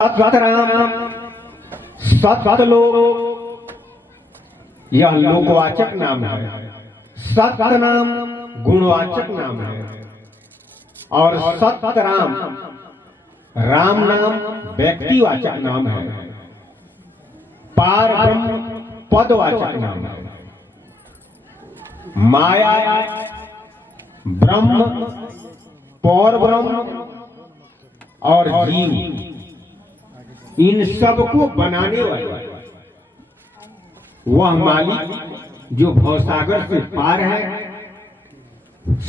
सतराम सतलोक यह लोकवाचक नाम है। सतनाम गुणवाचक नाम है और सतराम राम नाम व्यक्तिवाचक नाम है। पार ब्रह्म पदवाचक नाम है। माया ब्रह्म पौर ब्रह्म और जीव इन सबको बनाने वाला वह मालिक जो भवसागर से पार है,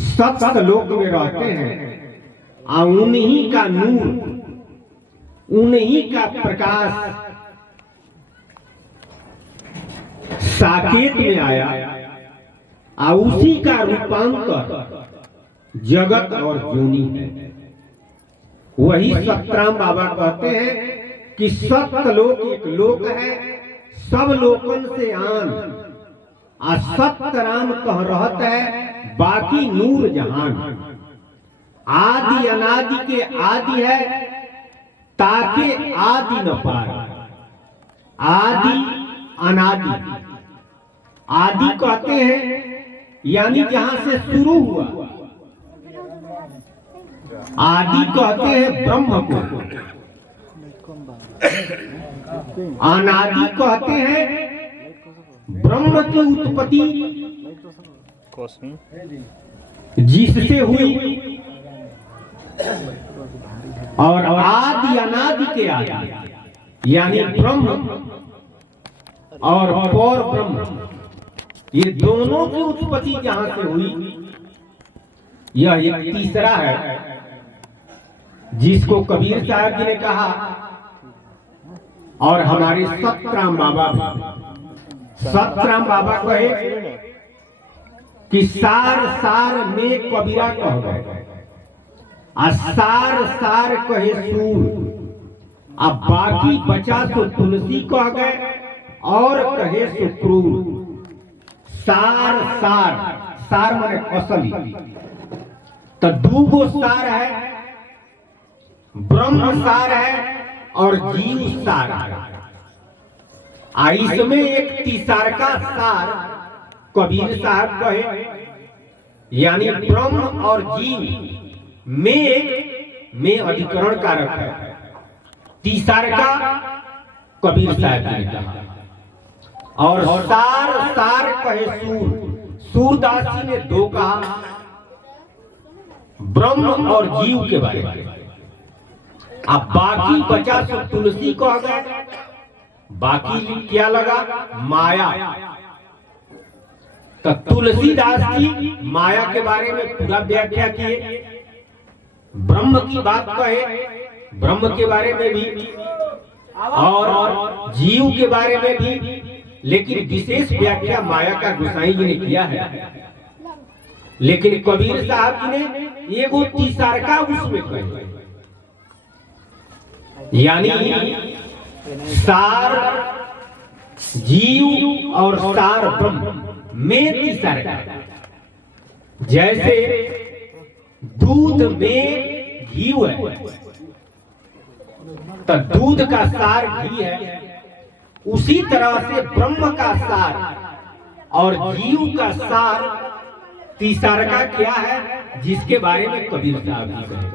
सत लोक में रहते हैं। उन्हीं का नूर, उन्हीं का प्रकाश साकेत में आया उसी का रूपांतर जगत और जोनी है। वही सतराम बाबा कहते हैं कि सतलोक एक लोक है, सब लोकन से आन सतराम कह रहत है बाकी नूर जहान। आदि अनादि के आदि है ताके आदि न पार। आदि अनादि आदि कहते हैं यानी जहां से शुरू हुआ। आदि कहते हैं ब्रह्म को। अनादि कहते हैं ब्रह्म की उत्पत्ति जिससे हुई और आदि अनादि के आदि यानी ब्रह्म और पौर ब्रह्म, ये दोनों की उत्पत्ति जहां से हुई। यह एक तीसरा है जिसको कबीर साहब जी ने कहा और हमारे सतराम बाबा भी। सतराम बाबा कहे कि सार सार में कबीरा कह गए, सार सार कहे सूर, अब बाकी बचा तो तुलसी कह गए और कहे सुक्रूर। सार सार सार माने असली, तो दूगो सार है, ब्रह्म सार है और जीव सार है। इसमें एक तीसर का सार कबीर साहब कहे यानी ब्रह्म और जीव में अधिकरण कारक है। तीसर का कबीर साहब ने कहा और सार सार कहे सूर। सूरदास जी ने दो कहा, ब्रह्म और जीव के बारे में। अब बाकी बचा तो तुलसी कह गए, बाकी क्या लगा माया। तो तुलसीदास जी माया के बारे में पूरा व्याख्या किए। ब्रह्म की बात कहे, ब्रह्म के बारे में भी और जीव के बारे में भी, लेकिन विशेष व्याख्या माया का गोसाई जी ने किया है। लेकिन कबीर साहब जी ने एगो तीसर का उसमें कहे यानी सार जीव और सार ब्रह्म में तीसर का। जैसे दूध में घी है तो दूध का सार घी है, उसी तरह से ब्रह्म का सार और जीव का सार तीसर का क्या है जिसके बारे में कबीर साहब जी कहे।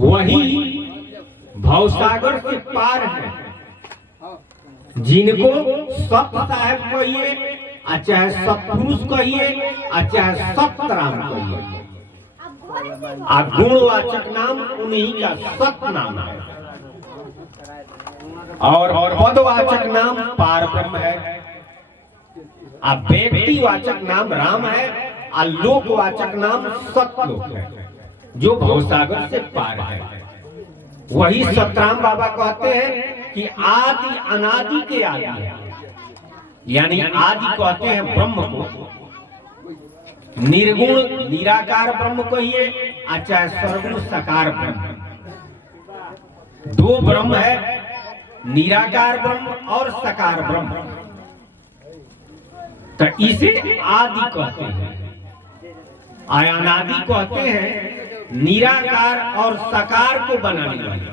वही भवसागर से पार है, जिनको सत साहब कहिए चाहे सतपुरुष कहिए चाहे सतराम कहिए। गुणवाचक नाम उन्हीं का सत नाम है और पदवाचक नाम पार ब्रह्म है। व्यक्तिवाचक नाम राम है और लोकवाचक नाम सतलोक है जो भवसागर से पार है। वही सतराम बाबा कहते हैं कि आदि अनादि के आदि है, यानी आदि कहते हैं ब्रह्म को। निर्गुण निराकार ब्रह्म कहिए चाहे सर्वगुण साकार ब्रह्म। दो ब्रह्म है, निराकार ब्रह्म और साकार ब्रह्म। तो इसे आदि कहते हैं। अनादि कहते हैं निराकार और साकार को बनाने वाले।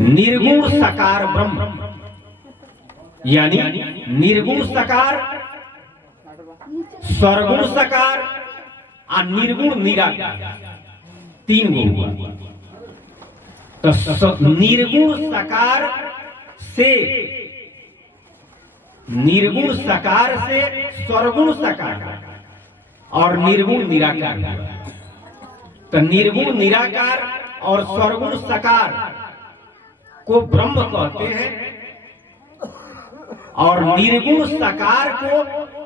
निर्गुण साकार ब्रह्म, यानी निर्गुण साकार, सरगुण साकार और निर्गुण निराकार, तीन गुण हुआ। तो निर्गुण साकार से सरगुण साकार और निर्गुण निराकार। तो निर्गुण निराकार और सरगुण साकार को ब्रह्म कहते हैं और निर्गुण साकार को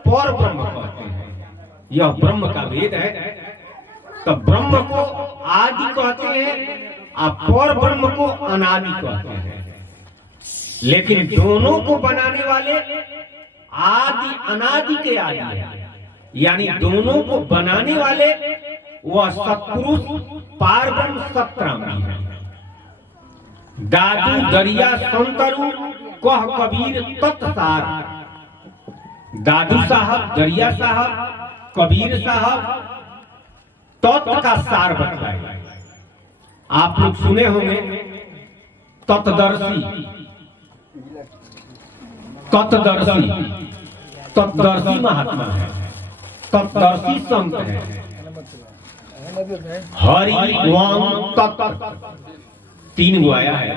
पर ब्रह्म कहते हैं। यह ब्रह्म का भेद है। तो ब्रह्म को आदि कहते हैं और पर ब्रह्म को अनादि कहते हैं। लेकिन दोनों को बनाने वाले आदि अनादि के आदि है, यानी दोनों को बनाने वाले वह सत्पुरुष पारब्रह्म सतरामी है। दादू दरिया संतरु कह कबीर तत्सार। दादू साहब, दरिया साहब, कबीर साहब तत्व का सार बताए। आप लोग सुने होंगे तत्दर्शी, तत्दर्शी महात्मा है, तत्दर्शी संत है। हरि वांग तत्, तीन गुआया है,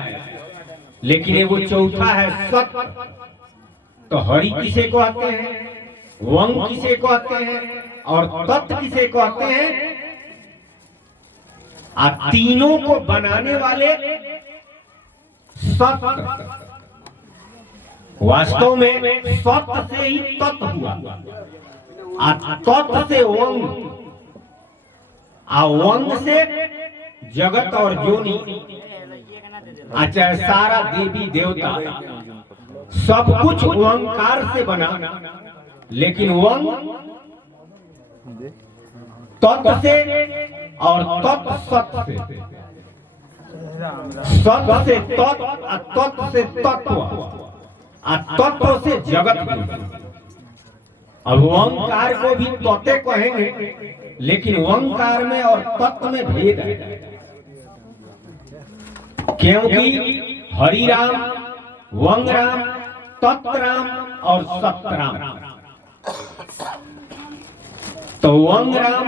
लेकिन वो चौथा है सत। तो हरि किसे कहते हैं, वंग किसे कहते हैं और तत् किसे कहते हैं? तीनों को बनाने वाले सत। वास्तव में सत से ही तत्व हुआ, तत्व से वंग, वंग से जगत और जोनी, चाहे सारा देवी देवता सब कुछ ओंकार से बना। लेकिन वंग तत्व से और तत्व सत से, सत से तत्व, तत्व से तत्व, तत्व से जगत भी। अब ओंकार को भी तत्व कहेंगे, लेकिन ओंकार में और तत्व में भेद है। क्योंकि हरिराम, वंगराम, तत्राम और सतराम। तो वंगराम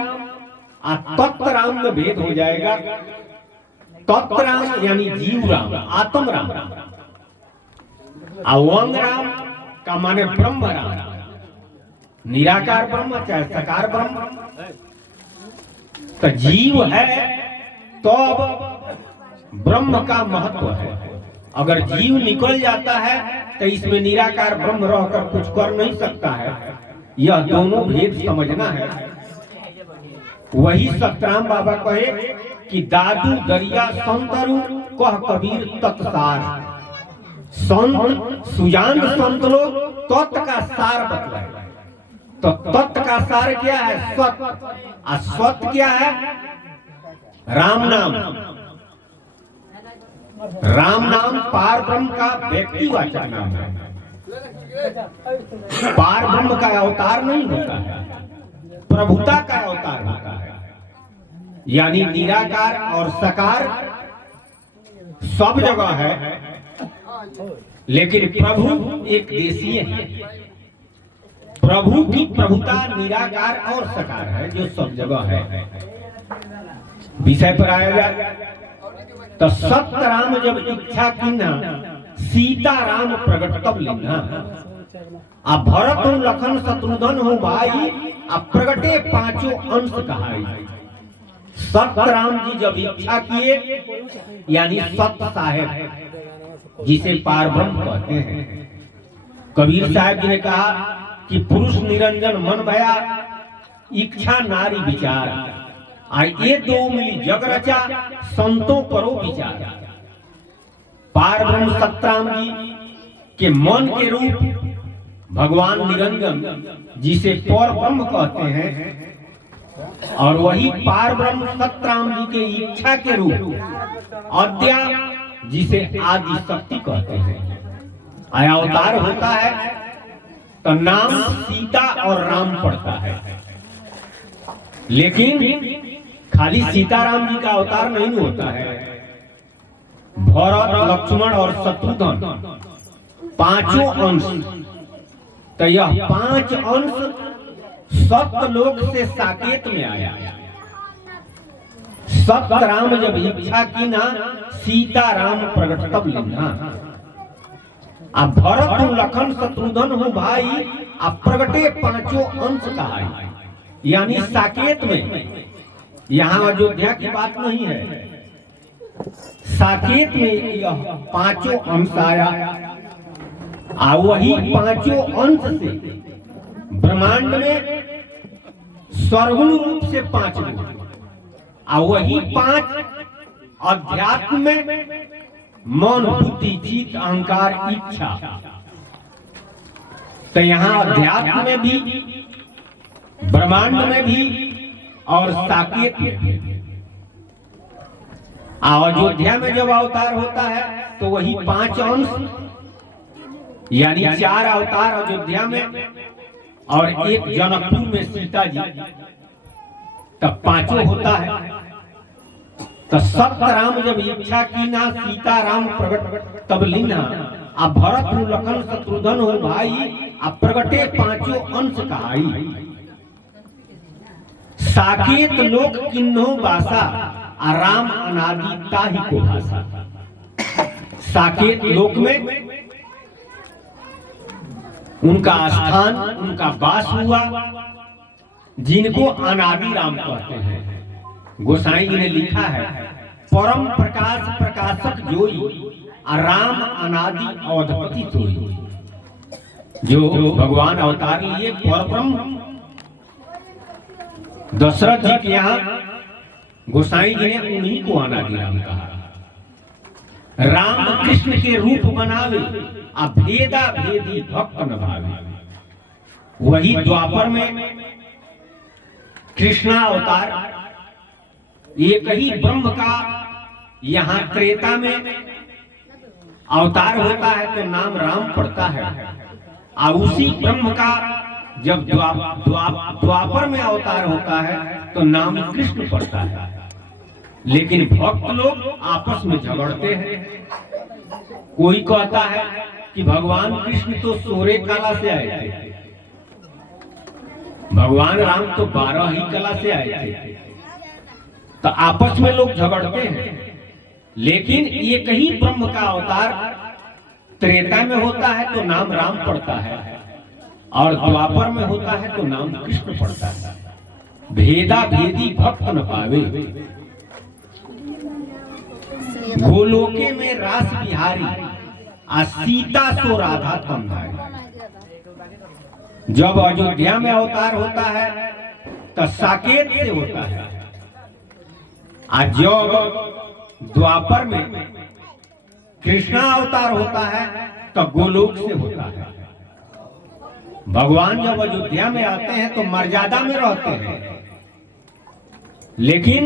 और तत्राम में भेद हो जाएगा। तत्राम यानी जीव राम, आत्म राम, और वंगराम का माने ब्रह्म राम, निराकार ब्रह्म चाहे साकार ब्रह्म। तो जीव है तो अब ब्रह्म का महत्व है। अगर जीव निकल जाता है तो इसमें निराकार ब्रह्म रहकर कुछ कर नहीं सकता है। यह दोनों भेद समझना है। वही सतराम बाबा कहे कि दादू दरिया संतरु कह कबीर तत्सार। संत सुजान संत लोग तत्व का सार बतलाए। तो तत्व का सार क्या है? सत। और सत क्या है? राम नाम। राम नाम पार ब्रह्म का व्यक्तिवाचक नाम है। पार ब्रह्म का अवतार नहीं होता है, प्रभुता का अवतार होता है। यानी निराकार और साकार सब जगह है, लेकिन प्रभु एक देशीय है। प्रभु की प्रभुता निराकार और साकार है, जो सब जगह है। विषय पर आएगा। तो सतराम जब इच्छा की ना, सीताराम प्रगट तब लेना। अब भरत हो, लखन शत्रुघ्न हो भाई, अब प्रगटे पांचों अंश कहाई। सतराम जी जब इच्छा किए, यानी सत साहेब जिसे पार ब्रह्म कहते हैं। कबीर साहब जी ने कहा कि पुरुष निरंजन मन भया, इच्छा नारी विचार। ये दो मिली जग रचा, संतों करो विचार। पार ब्रह्म सतराम जी के मन के रूप भगवान निरंजन जिसे पर ब्रह्म कहते हैं, और वही पार ब्रह्म सतराम जी के इच्छा के रूप अद्या जिसे आदि शक्ति कहते हैं। अवतार होता है तो नाम सीता और राम पड़ता है, लेकिन खाली सीताराम जी का अवतार नहीं होता है। भरत, लक्ष्मण और शत्रुघ्न पांचों अंश, तो यह 5 अंश सत्यलोक से साकेत में आया। सतराम जब इच्छा की ना सीता राम प्रगट तब लिन्हा। अब भरत लखन शत्रुघ्न हो भाई, अब प्रगटे 5 अंश कहा, यानी साकेत में। यहाँ अयोध्या की बात नहीं है, साकेत में यह 5 अंश आया। वही 5 अंश से ब्रह्मांड में सर्वगुण रूप से 5 वही 5 अध्यात्म में मन, बुद्धि, चित्त, अहंकार, इच्छा। तो यहाँ अध्यात्म में भी, ब्रह्मांड में भी और साकेत में भी। अयोध्या में जब अवतार होता है तो वही 5 अंश, यानी 4 अवतार अयोध्या में और 1 जनकपुर में सीता जी, तब 5 होता है। तो सतराम जब इच्छा की ना सीता राम प्रगट तब लीना। अब भरत लखन शत्रुघ्न हो भाई, अब प्रगटे 5 अंश कहाई। साकेत लोक किन्नो बासा, राम अनादि ताहि को भाषा। साकेत लोक में उनका स्थान, उनका वास हुआ, जिनको अनादि राम कहते हैं। गोसाई जी ने लिखा है, परम प्रकाश प्रकाशक जोई, राम अनादि अवधपति सोई। जो भगवान अवतार लिए परब्रह्म, दशरथ जी के यहाँ गोसाई जी ने उन्हीं को अनादि राम कहा। राम कृष्ण के रूप बनावे, अभेदा भेदी भक्त न भावे। वही द्वापर में कृष्णा अवतार, एक ही ब्रह्म का यहाँ त्रेता में अवतार होता है तो नाम राम पड़ता है, और उसी ब्रह्म का जब द्वापर में अवतार होता है तो नाम कृष्ण पड़ता है। लेकिन भक्त लोग आपस में झगड़ते हैं। कोई कहता है कि भगवान कृष्ण तो 16 कला से आए थे, भगवान राम तो 12 ही कला से आए थे। तो आपस में लोग झगड़ते हैं। लेकिन एक ही ब्रह्म का अवतार त्रेता में होता है तो नाम राम पड़ता है, और द्वापर में होता है तो नाम कृष्ण पड़ता है। भेदा भेदी भक्त न पावे, गोलोके में रास बिहारी, आ सीता सो राधा तंधारी। जब अयोध्या में अवतार होता है तो साकेत से होता है, आज जब द्वापर में कृष्णा अवतार होता है तो गोलोक से होता है। भगवान जब अयोध्या में आते हैं तो मर्यादा में रहते हैं, लेकिन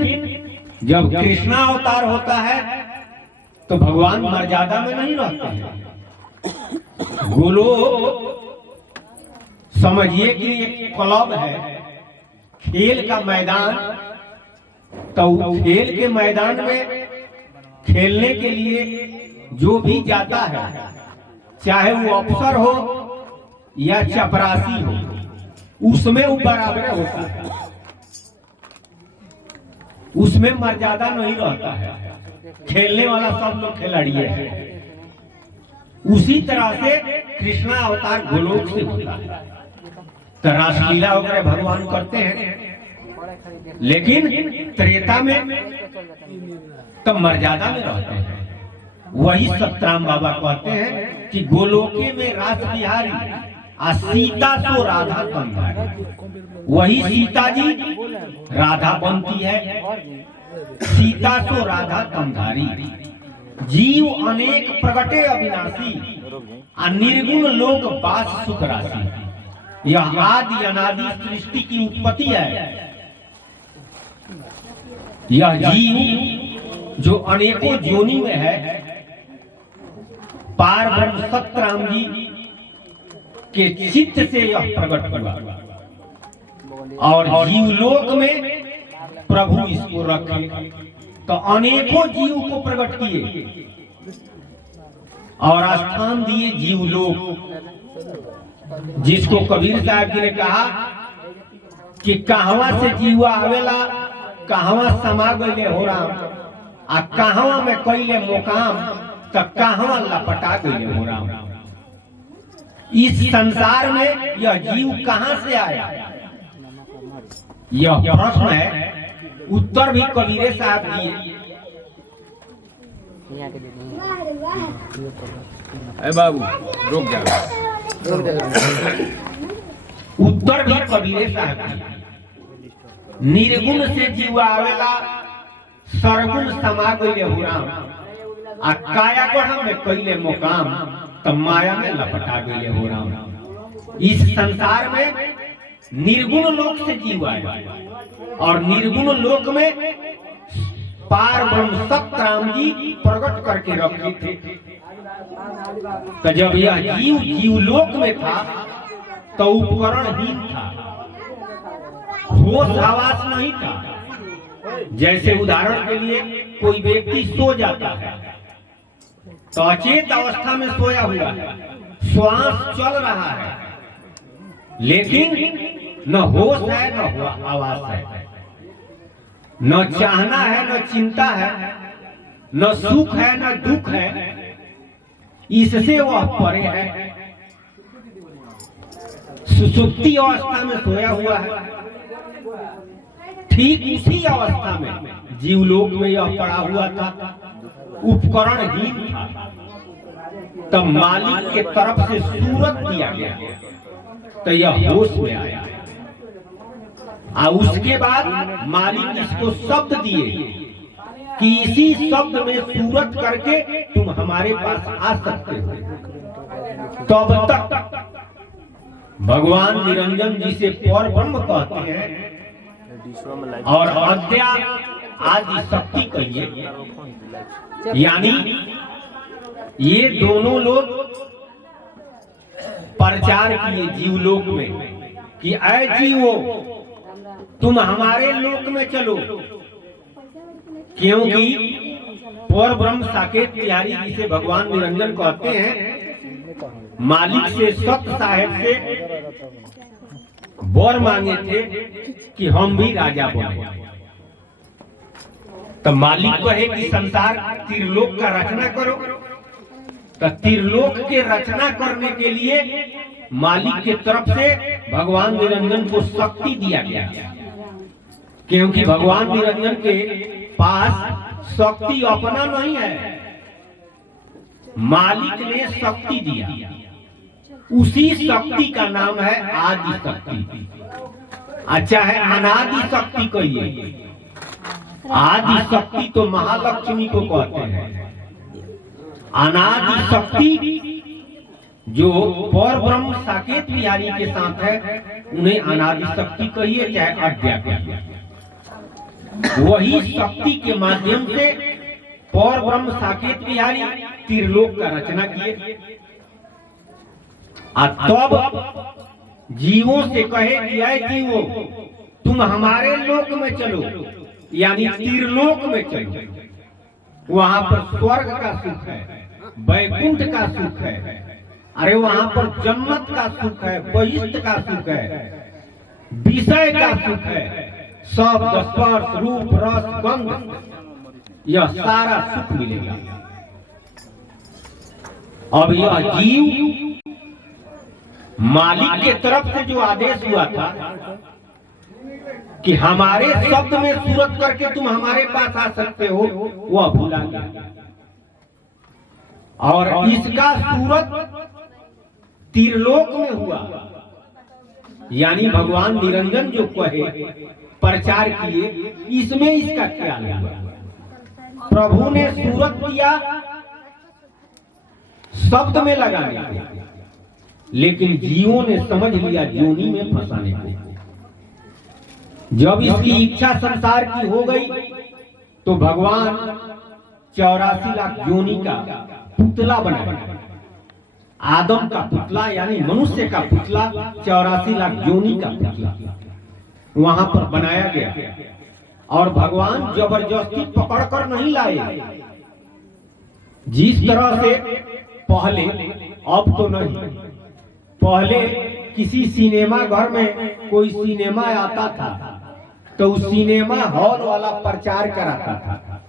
जब कृष्णा अवतार होता है तो भगवान मर्यादा में नहीं रहते हैं। गोलोक समझिए कि एक क्लब है, खेल का मैदान। तो खेल के मैदान में खेलने के लिए जो भी जाता है, चाहे वो अफसर हो या चपरासी हो, उसमें वो बराबर होता है, उसमें मर्यादा नहीं रहता है। खेलने वाला सब लोग खिलाड़ी है। उसी तरह से कृष्णा अवतार गोलोक से होता है। तो रासलीला वगैरह भगवान करते हैं, लेकिन त्रेता में तो मर्यादा में रहते हैं। वही सतराम बाबा कहते हैं कि गोलोके में रास बिहारी, आ सीता सो राधा तंधारी। वही सीता जी राधा बनती है, सीता सो राधा तंधारी। जीव अनेक प्रगटे अविनाशी, आ निर्गुण लोक बास सुख राशि। यह आदि अनादि सृष्टि की उत्पत्ति है। यह जीव जो अनेकों जोनि में है, पार ब्रह्म सतराम जी के चित्त से यह प्रकट हुआ, और जीवलोक में प्रभु इसको रखे। तो अनेकों जीव को प्रकट किए, और स्थान दिए जीवलोक, जिसको कबीर साहब जी ने कहा कि कहवा से जीवा आवेला, कहवा समा गईले हो राम, आ कहवा में कईले मुकाम, तब कहवा लपटा गईले हो राम। इस संसार में यह जीव कहां से आया, यह प्रश्न है। उत्तर भी कबीर साहब दिए। बाबू रुक जा। उत्तर भी कबीर साहब दिए। निर्गुण से जीव आवेला, सरगुण समा गईले हो राम, आ काया गढ़ में कईले मुकाम, तब माया में लपटा गईले हो राम। इस संसार में निर्गुण लोक से जीव आया, और निर्गुण लोक में पार ब्रह्म सतराम जी प्रकट करके रखे थे। तो जब यह जीव जीवलोक में था तो उपकरणहीन था, होश आवास नहीं था। जैसे उदाहरण के लिए कोई व्यक्ति सो जाता है तो अचेत अवस्था में सोया हुआ है, श्वास चल रहा है, लेकिन न होश है न आवास है, न चाहना है न चिंता है, न सुख है न दुख है। इससे वह परे है, सुसुप्ति अवस्था में सोया हुआ है। ठीक इसी अवस्था में जीवलोक में यह पड़ा हुआ था, उपकरणहीन था। तब मालिक के तरफ से सूरत दिया गया तो यह होश में आया, और उसके बाद मालिक इसको शब्द दिए कि इसी शब्द में सूरत करके तुम हमारे पास आ सकते हो। तब तक भगवान निरंजन जी से पर ब्रह्म कहते हैं और अद्या आदि शक्ति कहिए, यानी ये दोनों लोग प्रचार किए जीवलोक में कि ऐ जीवो तुम हमारे लोक में चलो, क्योंकि पर ब्रह्म साकेत बिहारी जिसे भगवान निरंजन कहते हैं, मालिक से सत साहेब से वर मांगे थे कि हम भी राजा बने। तो मालिक कहे कि संसार त्रिलोक का रचना करो। तो त्रिलोक के रचना करने के लिए मालिक के तरफ से भगवान निरंजन को शक्ति दिया गया, क्योंकि भगवान निरंजन के पास शक्ति अपना नहीं है, मालिक ने शक्ति दिया। उसी शक्ति का नाम है आदि शक्ति, अच्छा है अनादि शक्ति कहिए। आदि शक्ति तो महालक्ष्मी को कहते हैं, अनादि शक्ति जो पर ब्रह्म साकेत बिहारी के साथ है उन्हें अनादि शक्ति कहिए चाहे अद्या कहिए। वही शक्ति के माध्यम से पर ब्रह्म साकेत बिहारी त्रिलोक का रचना किए, तब जीवों से कहे कि ऐ जीवो तुम हमारे लोक में चलो, यानी त्रिलोक में चलो। वहां पर स्वर्ग का सुख है, वैकुंठ का सुख है, अरे वहां पर जन्नत का सुख है, बहिष्ठ का सुख है, विषय का सुख है, शब्द स्पर्श रूप रस गंध, यह सारा सुख मिलेगा। अब यह जीव मालिक के तरफ से जो आदेश हुआ था कि हमारे शब्द में सूरत करके तुम हमारे पास आ सकते हो, वह भूला गया। और इसका सूरत त्रिलोक में हुआ, यानी भगवान निरंजन जो कहे प्रचार किए, इसमें इसका ख्याल हुआ। प्रभु ने सूरत दिया शब्द में लगाने को, लेकिन जीवों ने समझ लिया जोनी में फंसाने को। जब इसकी इच्छा संसार की हो गई तो भगवान 84 लाख जोनी का पुतला बनाया। आदम का पुतला यानी मनुष्य का पुतला, 84 लाख जोनी का पुतला वहां पर बनाया गया। और भगवान जबरदस्ती पकड़ कर नहीं लाए, जिस तरह से पहले, अब तो नहीं, पहले किसी सिनेमा घर में कोई सिनेमा आता था तो उस सिनेमा हॉल वाला प्रचार कराता था,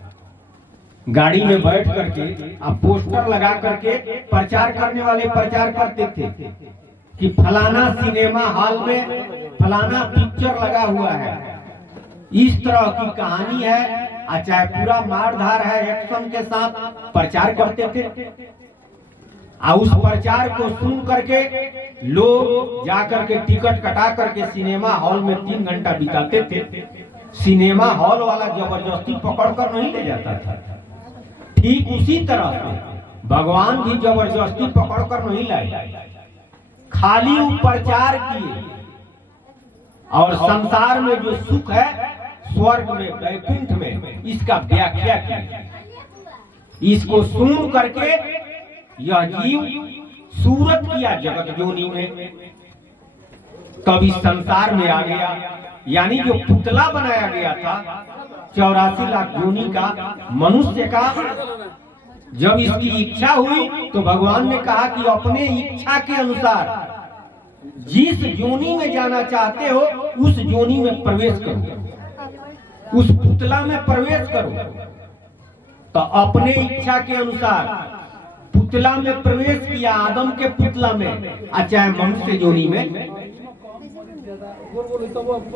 गाड़ी में बैठ करके अब पोस्टर लगा करके प्रचार करने वाले प्रचार करते थे कि फलाना सिनेमा हॉल में फलाना पिक्चर लगा हुआ है, इस तरह की कहानी है, चाहे पूरा मारधार है एक्शन के साथ प्रचार करते थे। और उस प्रचार को सुन करके लोग जाकर के टिकट कटा करके सिनेमा हॉल में 3 घंटा बिताते थे। सिनेमा हॉल वाला जबरदस्ती पकड़कर नहीं ले जाता था। ठीक उसी तरह से भगवान भी जबरदस्ती पकड़कर नहीं लाए, खाली वो प्रचार किए और संसार में जो सुख है स्वर्ग में वैकुंठ में इसका व्याख्या की। इसको सुन करके यह जीव सूरत किया जगत जोनी में, तब इस संसार में आ गया। यानी जो पुतला बनाया गया था 84 लाख जोनी का मनुष्य का, जब इसकी इच्छा हुई तो भगवान ने कहा कि अपने इच्छा के अनुसार जिस जोनी में जाना चाहते हो उस जोनी में प्रवेश करो, उस पुतला में प्रवेश करो। तो अपने इच्छा के अनुसार पुतला में प्रवेश किया, आदम के पुतला में, चाहे मनुष्य जोनी में।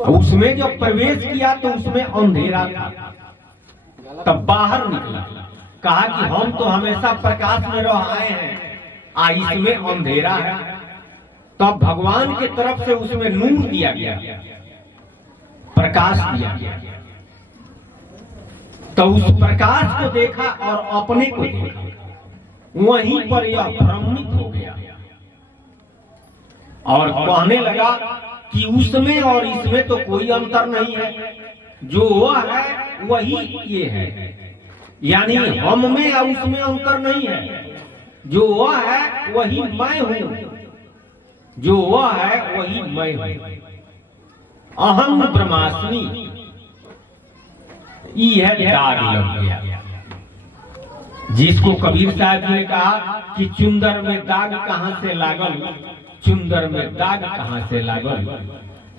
उसमें जब प्रवेश किया तो उसमें अंधेरा था, तब बाहर निकला, कहा कि हम तो हमेशा प्रकाश में रह आए हैं, इसमें अंधेरा है। तब भगवान के तरफ से उसमें नूर दिया गया, प्रकाश दिया गया। तो उस प्रकाश को देखा और अपने को देखा, वहीं पर यह भ्रमित हो गया और कहने लगा कि उसमें और इसमें तो कोई अंतर नहीं है, जो वह है वही ये है। यानी हम में और उसमें अंतर नहीं है, जो वह है वही मैं हूं, जो वह है वही मैं हूं। अहम ब्रह्मास्मि, यह दाग लग गया, जिसको कबीर साहब जी ने कहा कि चुंदर में दाग कहां से लागल, चुंदर में दाग कहां से लागल।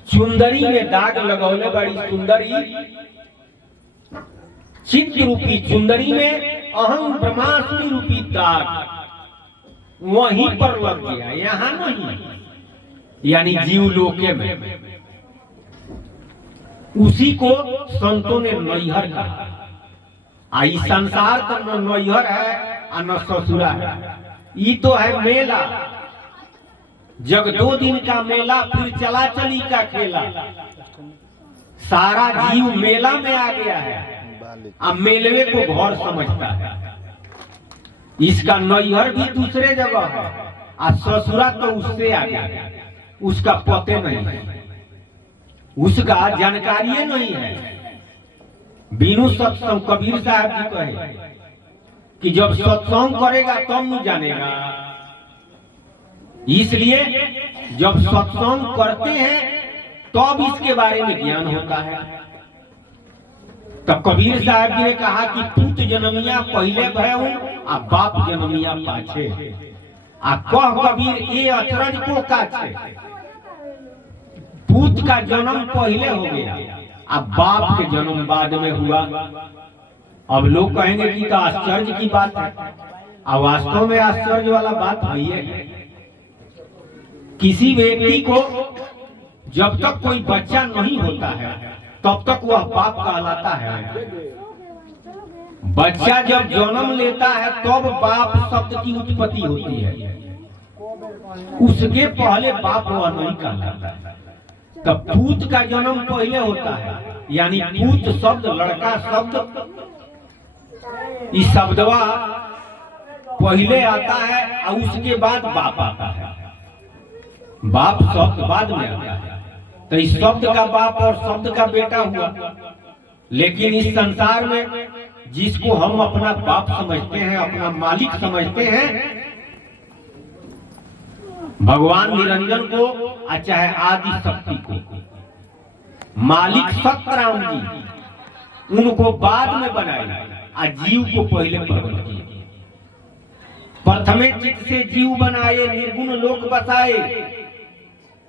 चुंदरी में दाग लगौले बड़ी सुंदरी, चित्त रूपी चुंदरी में अहम ब्रह्मास्मि रूपी दाग वहीं पर लग गया, यहां नहीं। यानी जीव लोके में उसी को संतों ने नैहर कहा। इस संसार तो न नैहर है और न ससुरा है, ये तो है मेला, जग 2 दिन का मेला, फिर चला चली का खेला। सारा जीव मेला में आ गया है, अब मेलवे को घर समझता है। इसका नैहर भी दूसरे जगह है और ससुरा तो उससे आ गया, उसका पते नहीं है, उसका जानकारी नहीं है। बिनु सत्संग, कबीर साहब जी कहे कि जब सत्संग करेगा तब नहीं जानेगा। इसलिए जब सत्संग करते हैं तब इसके बारे में ज्ञान होता है। तब कबीर साहब जी ने कहा कि पूत जन्मिया पहले भयऊ आ बाप जन्मिया पाछे, आ कह कबीर ए अचरज को काछे। पूत का जन्म पहले हो गया, अब बाप के जन्म बाद में हुआ। अब लोग कहेंगे कि तो आश्चर्य की बात है, अब वास्तव में आश्चर्य वाला बात नहीं है। किसी व्यक्ति को जब तक कोई बच्चा नहीं होता है तब तक वह बाप कहलाता है। बच्चा जब जन्म लेता है तब बाप शब्द की उत्पत्ति होती है, उसके पहले बाप वह नहीं कहलाता है। तब पूत का जन्म पहले होता है, यानी पूत शब्द, लड़का शब्द, इस शब्दवा पहले आता है और उसके बाद बाप आता है। बाप शब्द बाद में आता है, तो इस शब्द का बाप और शब्द का बेटा हुआ। लेकिन इस संसार में जिसको हम अपना बाप समझते हैं, अपना मालिक समझते हैं, भगवान निरंजन को चाहे आदि शक्ति को, मालिक सतराम जी, उनको बाद में बनाए, जीव को पहले प्रकट किए। प्रथमे चित्त से जीव बनाए, निर्गुण लोक बसाए।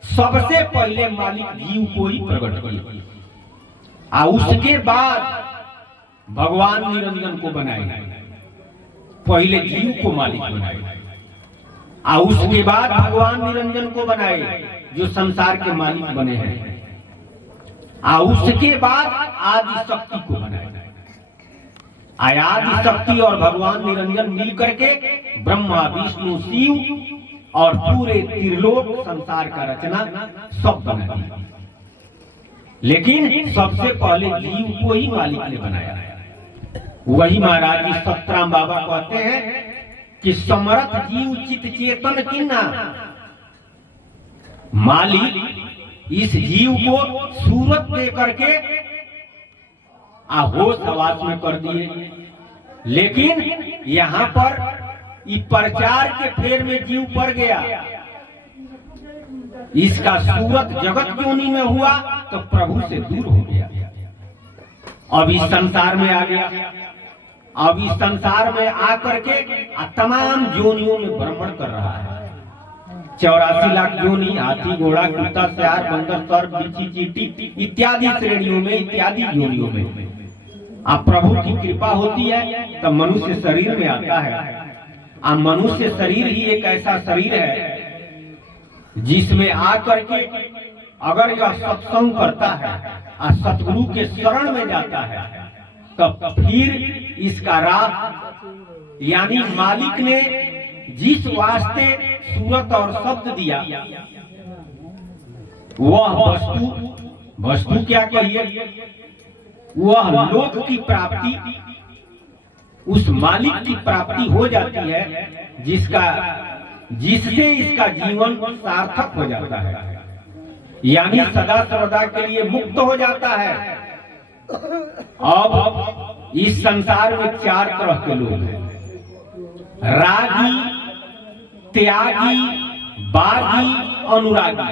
सबसे पहले मालिक जीव को ही प्रकट किए, और उसके बाद भगवान निरंजन को बनाए। पहले जीव को मालिक बनाए, और उसके बाद भगवान निरंजन को बनाए, जो संसार के मालिक बने हैं। और उसके बाद आदि शक्ति को बनाए। आदि शक्ति और भगवान निरंजन मिलकर के ब्रह्मा विष्णु शिव और पूरे त्रिलोक संसार का रचना सब बना दिया। लेकिन सबसे पहले जीव को ही मालिक ने बनाया। वही महाराज जी सतराम बाबा कहते हैं कि समर्थ जीव चित चेतन किन्ना। मालिक इस जीव को सूरत दे करके होश हवास में कर दिए। लेकिन यहाँ पर प्रचार के फेर में जीव पड़ गया। इसका सूरत जगत योनि में हुआ तो प्रभु से दूर हो गया। अब इस संसार में आ गया। अब इस संसार में आकर के तमाम योनियों में भ्रमण कर रहा है। 84 लाख योनि, हाथी घोड़ा कुत्ता सियार बंदर सर्प बिच्छी चींटी इत्यादि श्रेणियों में, इत्यादि योनियों में अब प्रभु की कृपा होती है तो मनुष्य शरीर में आता है। अब मनुष्य शरीर ही एक ऐसा शरीर है जिसमें आकर के अगर यह सत्संग करता है और सतगुरु के शरण में जाता है तब फिर इसका राह यानी मालिक ने जिस वास्ते सूरत और शब्द दिया वह वस्तु क्या कहिए, वह लोक की प्राप्ति उस मालिक की प्राप्ति हो जाती है जिससे इसका जीवन सार्थक हो जाता है, यानी सदा सर्वदा के लिए मुक्त हो जाता है। अब इस संसार में 4 तरह के लोग हैं, रागी, त्यागी, बागी, अनुरागी।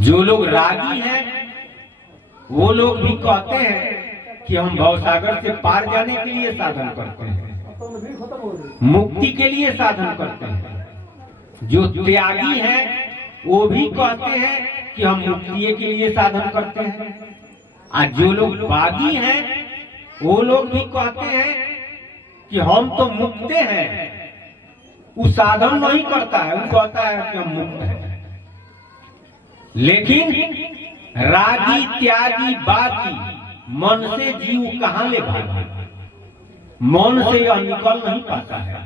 जो लोग रागी हैं वो लोग भी कहते हैं कि हम भवसागर से पार जाने के लिए साधन करते हैं, मुक्ति के लिए साधन करते हैं। जो त्यागी हैं वो भी कहते हैं कि हम मुक्ति के लिए साधन करते हैं। और जो लोग बागी हैं वो लोग भी कहते हैं कि हम तो मुक्त हैं, वो साधन नहीं करता है, वो कहता है कि हम मुक्त हैं। लेकिन रागी त्यागी बागी मन से जीव कहां ले भागे, मन से यह निकल नहीं पाता है।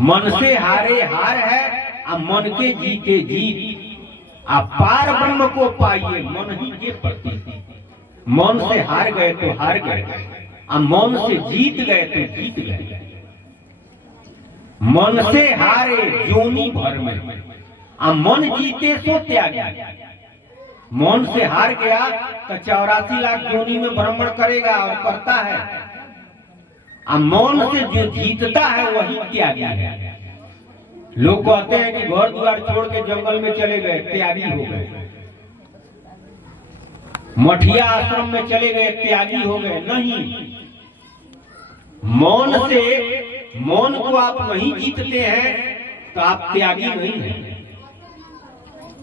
मन से हारे हार है और मन के जीते जीत। आप पार ब्रह्म को पाइए मन ही के प्रति। मन से हार गए तो हार गए और मन से जीत गए तो जीत गए। मन से हारे योनि भर में और मन जीते सो त्यागी। मन से हार गया तो 84 लाख योनि में भ्रमण करेगा और करता है, और मन से जो जीतता है वही त्यागी है। लोग कहते हैं कि घर द्वार छोड़ के जंगल में चले गए, त्यागी हो गए। मठिया आश्रम में चले गए, त्यागी हो गए। नहीं, मन को आप नहीं जीतते हैं तो आप त्यागी नहीं हैं।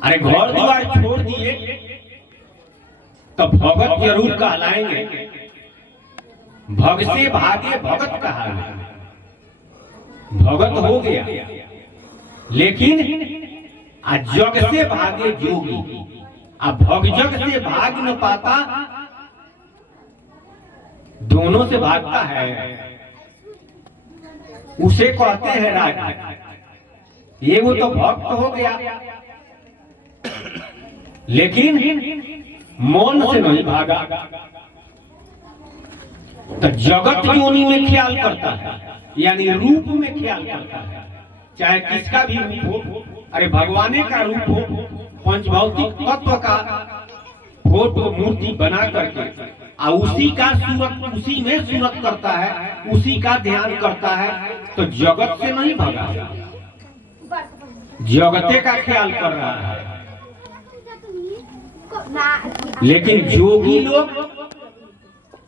अरे घर द्वार छोड़ दिए तो भगत जरूर कहलाएंगे। भग से भागे भगत कहा, भगत हो गया। लेकिन जग से भागे जोगी, अब भग जग से भाग न पाता, दोनों से भागता है, उसे कहते हैं रागी। ये वो तो भक्त हो गया, लेकिन मन से नहीं भागा तो जगत योनि में ख्याल करता है, यानी रूप में ख्याल करता है, चाहे किसका भी रूप हो। अरे भगवाने का रूप हो, पंचभौतिक तत्व का फोटो मूर्ति बना करके उसी का सूरत, उसी में सूरत करता है, उसी का ध्यान करता है, तो जगत से नहीं भागा, जगते का ख्याल कर रहा है। लेकिन जोगी लोग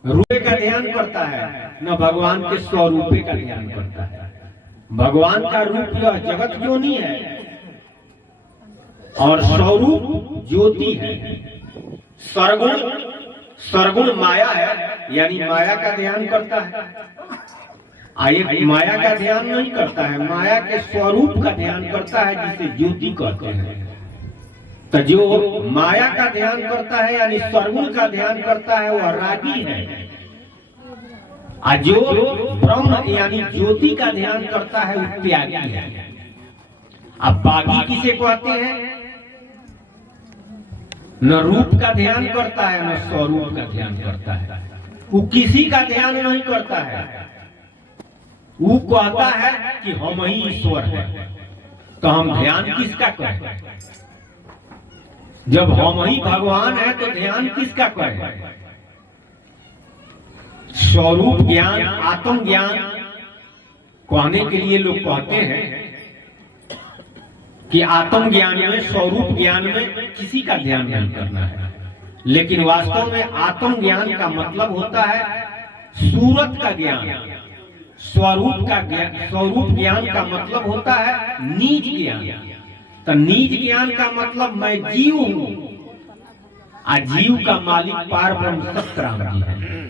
रूपे का ध्यान करता है, न भगवान के स्वरूपे का ध्यान करता है। भगवान का रूप यह जगत ज्योनि है और स्वरूप ज्योति है। सरगुण माया है, यानी माया का ध्यान करता है। एक माया का ध्यान नहीं करता है, माया के स्वरूप का ध्यान करता है, जिसे ज्योति कहते हैं। तो जो माया का ध्यान करता है यानी सरगुण का ध्यान करता है वह रागी है, और जो ब्रह्म यानी ज्योति का ध्यान करता है वो त्यागी है। अब बागी किसे कहते हैं? न रूप का ध्यान करता है न स्वरूप का ध्यान करता है, वो किसी का ध्यान नहीं करता है। वो कहता है कि हम ही ईश्वर हैं। तो हम ध्यान किसका करें? जब हम ही भगवान है तो ध्यान किसका करें? स्वरूप ज्ञान, आत्म ज्ञान कहने के लिए लोग कहते हैं कि आत्म ज्ञान में, स्वरूप ज्ञान में किसी का ध्यान नहीं करना है। लेकिन वास्तव में आत्म ज्ञान का मतलब होता है सूरत का ज्ञान। स्वरूप ज्ञान का मतलब होता है निज ज्ञान। तो निज ज्ञान का मतलब मैं जीव हूं, और जीव का मालिक पार ब्रह्म सतराम जी है।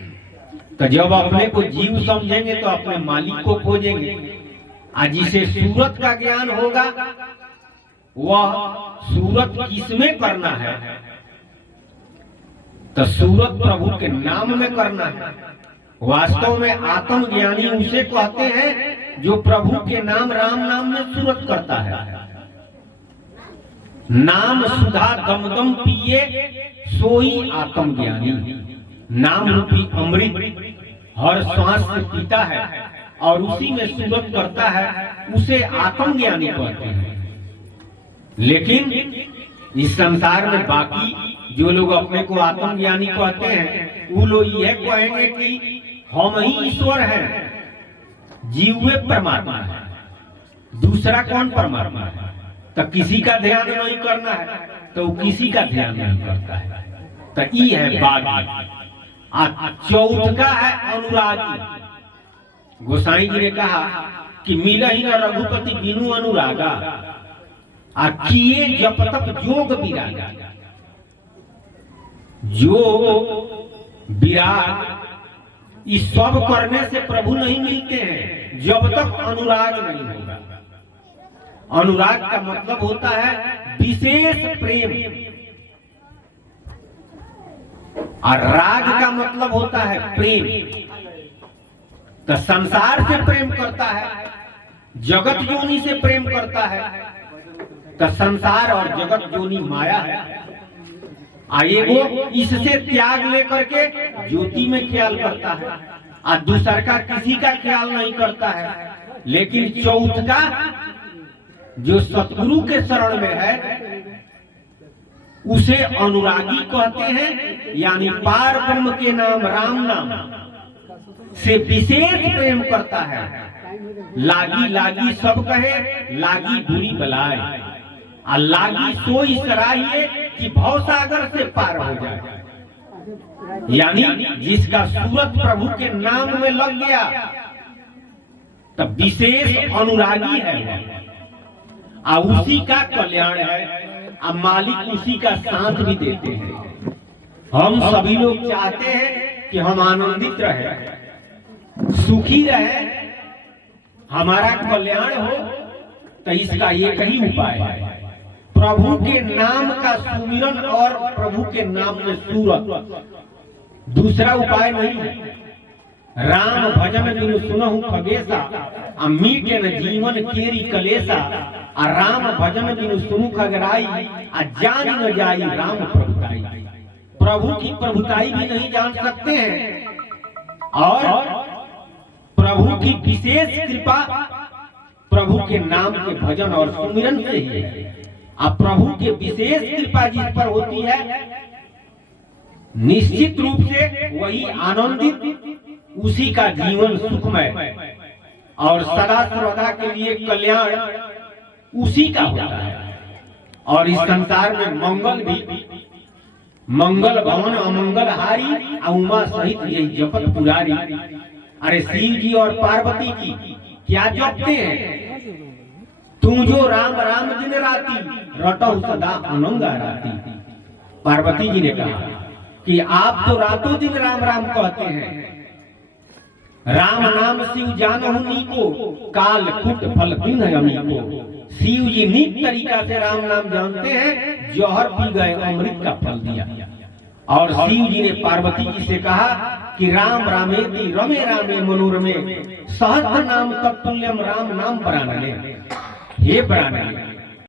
तो जब अपने को जीव समझेंगे तो अपने मालिक को खोजेंगे, और जिसे सूरत का ज्ञान होगा वह सूरत किसमें करना है? तो सूरत प्रभु के नाम में करना है। वास्तव में आत्मज्ञानी उसे कहते हैं जो प्रभु के नाम, राम नाम में सूरत करता है। नाम सुधा दमदम पिए सोई आत्मज्ञानी। नाम रूपी अमृत हर श्वास से पीता है और उसी में सूरत करता है, उसे आत्मज्ञानी कहते हैं। लेकिन इस संसार में बाकी जो लोग अपने को आत्मज्ञानी कहते हैं, वो लोग यह कहेंगे कि हम ही ईश्वर हैं, जीव परमात्मा है, दूसरा कौन परमात्मा है? तो किसी का ध्यान नहीं करना है, तो किसी का ध्यान नहीं करता है। तो ये है बागी। चौथा है अनुरागी। गोसाई जी ने कहा कि मिला ही न रघुपति बिनु अनुरागा, आ किए जप तप जोग विरागा। जो विराग इस सब करने से प्रभु नहीं मिलते हैं जब तक अनुराग नहीं होगा। अनुराग का मतलब होता है विशेष प्रेम, और राग का मतलब होता है प्रेम। तो संसार से प्रेम करता है, जगत जोनी से प्रेम करता है। तो संसार और जगत जोनी माया है, आएगो इससे त्याग लेकर के ज्योति में ख्याल करता है, और दूसर का किसी का ख्याल नहीं करता है। लेकिन चौथा जो सतगुरु के शरण में है उसे अनुरागी कहते हैं, यानी पार ब्रह्म के नाम, राम नाम से विशेष प्रेम करता है। लागी लागी सब कहे, लागी बुरी बलाए, और लागी सोई सराहिए कि भवसागर से पार हो जाए। यानी जिसका सूरत प्रभु के नाम में लग गया तब विशेष अनुरागी है वह, और उसी का कल्याण है, और मालिक उसी का साथ भी देते हैं। हम सभी लोग चाहते हैं कि हम आनंदित रहे, सुखी रहे, हमारा कल्याण हो। तो इसका एक ही उपाय है, प्रभु के नाम का सुमिरन और प्रभु के नाम में सूरत। दूसरा उपाय नहीं है। राम भजन बिनु सुनहु खगेसा, आ मीटे न जीवन केरी कलेसा, आ राम भजन बिनु सुनु खगराई, आ जान न जाई राम प्रभुताई। प्रभु की प्रभुताई भी नहीं जान सकते हैं, और प्रभु की विशेष कृपा प्रभु के नाम के भजन और सुमिरन से ही है। अब प्रभु के विशेष कृपा जिस पर होती है निश्चित रूप से वही आनंदित, उसी का जीवन सुखमय और सदा सर्वदा के लिए कल्याण उसी का होता है। और इस संसार में मंगल भी मंगल भवन अमंगल हारी और उमा सहित यही जपत पुरारी। अरे शिव जी और पार्वती जी क्या जपते हैं? तू जो राम राम दिन राती रटो सदा अनंगा राती। पार्वती जी ने कहा कि आप तो रातों दिन राम राम कहते हैं। राम नाम शिव जानहु नीको, काल कुट फल दिन अमीको। शिव जी नीक तरीका से राम नाम जानते हैं, जौहर पी गए अमृत का फल दिया। और शिव जी ने पार्वती जी से कहा कि राम रामेति रमे रामे मनोरमे सहस्र नाम तत्तुल्यम राम नाम प्राणने। हे प्राणने,